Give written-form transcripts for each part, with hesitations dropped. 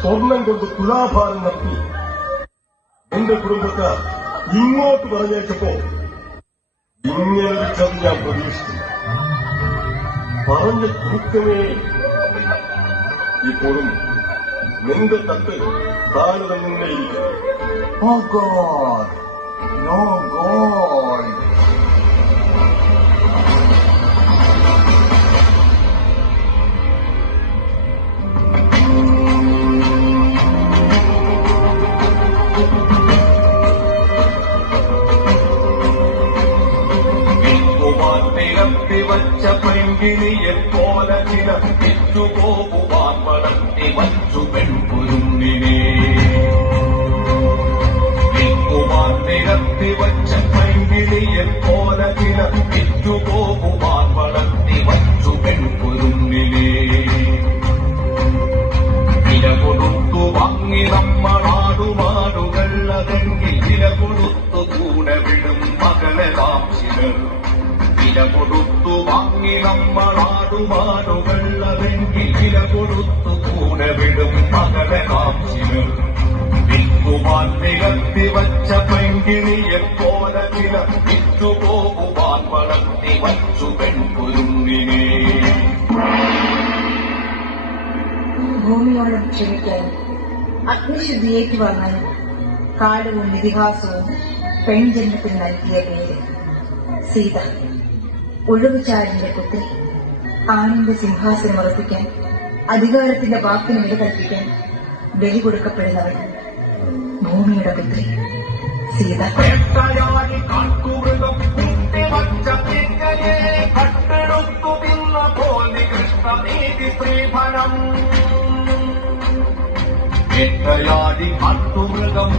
സ്വർണം കൊണ്ട് തുലാഭാരം നടത്തി എന്റെ കുടുംബക്കാർ ഇങ്ങോട്ട് പറഞ്ഞേച്ചപ്പോ ഇങ്ങനൊരു ചതി ഞാൻ പ്രതീക്ഷിച്ചില്ല. പറഞ്ഞ തൂക്കമേ. ഇപ്പോഴും നിന്റെ തട്ട് താഴെ തന്നെയിരിക്കും. Oh God! No God! വച്ച പെൺകിളിയെ പോലെ ചില വിറ്റുപോകുവാൻ വളർത്തി വച്ചു പെൺകുരുന്നിനെ വിൽക്കുവാൻ നിരത്തി വച്ച പെൺകിളിയെ പോലെ ചില വിറ്റുപോകുവാൻ വളർത്തി വച്ചു പെൺകുരുന്നിനെ വില കൊടുത്തു വാങ്ങി നമ്മളാടുമാടുകളതെങ്കിൽ വില കൊടുത്തു കൂടെ വിടും മകളെ കാംക്ഷികൾ വില കൊടുത്തു വാങ്ങി നമ്മളാടുമാടുകളതെങ്കിൽ വില കൊടുത്തു കൂടെ വിടും മകളെ കാംക്ഷികൾ വിൽക്കുവാൻ നിരത്തി വച്ച പെൺകിളിയെ പോലെ ചില വിറ്റുപോകുവാൻ വളർത്തി വച്ചു പെൺകുരുന്നിനെ. ഭൂമിയോളം ക്ഷമിക്കാൻ അഗ്നിശുദ്ധിയേക്ക് വാങ്ങാൻ കാലവും ഇതിഹാസവും പെൺജന്മത്തിന് നൽകിയ പേര് സീത. ഒഴിവുചാലിന്റെ പുത്രി, ആണിന്റെ സിംഹാസനം ഉറപ്പിക്കാൻ, അധികാരത്തിന്റെ വാക്കിന് വില കൽപ്പിക്കാൻ ബലി കൊടുക്കപ്പെടുന്നവൾ ഭൂമിയുടെ പുത്രി സീത. വേട്ടയാടി കാട്ടുമൃഗം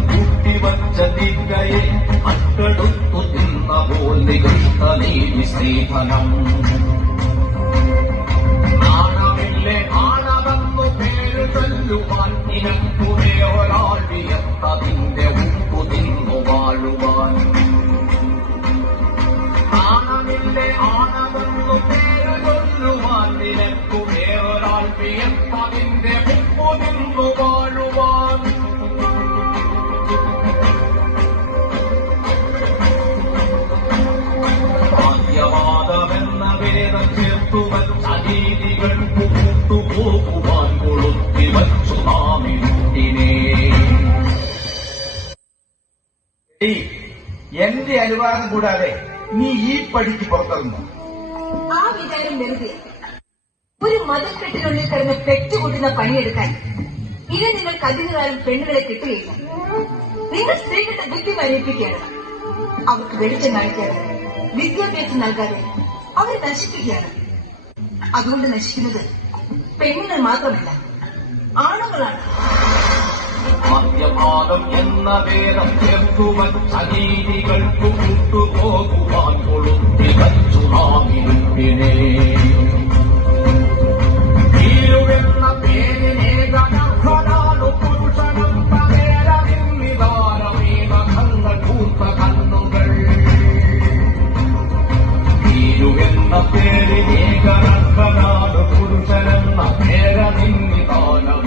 കൂട്ടിവച്ച തിങ്കയെ അട്ടെടുത്തു തിന്ന പോൽ നികൃഷ്ടനീതി സ്ത്രീധനം. നാണമില്ലേ ആണവെന്നു പേര് ചൊല്ലുവാൻ നിനക്കുമേ ഒരാഴിയത്തതിന്റെ ഉപ്പു തിന്നു വാഴുവാൻ. നാണമില്ലേ ആണവെന്നു പേര് ചൊല്ലുവാൻ വിയർത്തതിന്റെ മുമ്പു നിന്നു വാഴുവാൻ. ആദ്യവാദമെന്ന വേദം ചേർത്തു വച്ച രീതികൾക്കു കൂട്ടുപോകുവാൻ കൊളുത്തി വച്ചു നാമിനെ. എന്റെ അനുവാദം കൂടാതെ നീ ഈ പടിക്ക് പുറത്തിറങ്ങുന്നു. ആ വിചാരം വെറുതെ. ഒരു മതക്കെട്ടിനുള്ളിൽ കിടന്ന് പെറ്റുകൂട്ടുന്ന പണിയെടുക്കാൻ ഇനി നിങ്ങൾക്ക് അധികകാലം പെണ്ണുങ്ങളെ കിട്ടുകയില്ല. നിങ്ങൾ സ്ത്രീകളുടെ ബുദ്ധി മരയിപ്പിക്കുകയാണ്. അവർക്ക് വെളിച്ചം കാണിക്കാതെ, വിദ്യാഭ്യാസം നൽകാതെ അവരെ നശിപ്പിക്കുകയാണ്. അതുകൊണ്ട് നശിക്കുന്നത് പെണ്ണുങ്ങൾ മാത്രമല്ല, ആണുങ്ങളാണ്. മദ്യപാനം എന്ന വേദം ചേർത്തു വച്ച രീതികൾക്കു കൂട്ടുപോകുവാൻ കൊളുത്തി വച്ചു നാമിനെ. ഭീരുവെന്ന പേരിനേകനാണു പുരുഷനെന്ന നേരനിധാനമീനങ്ങൾ പൂത്ത കണ്ണുകൾ. ഭീരുവെന്ന പേരിനേകനാണു പുരുഷനെന്ന നേരനിധാനം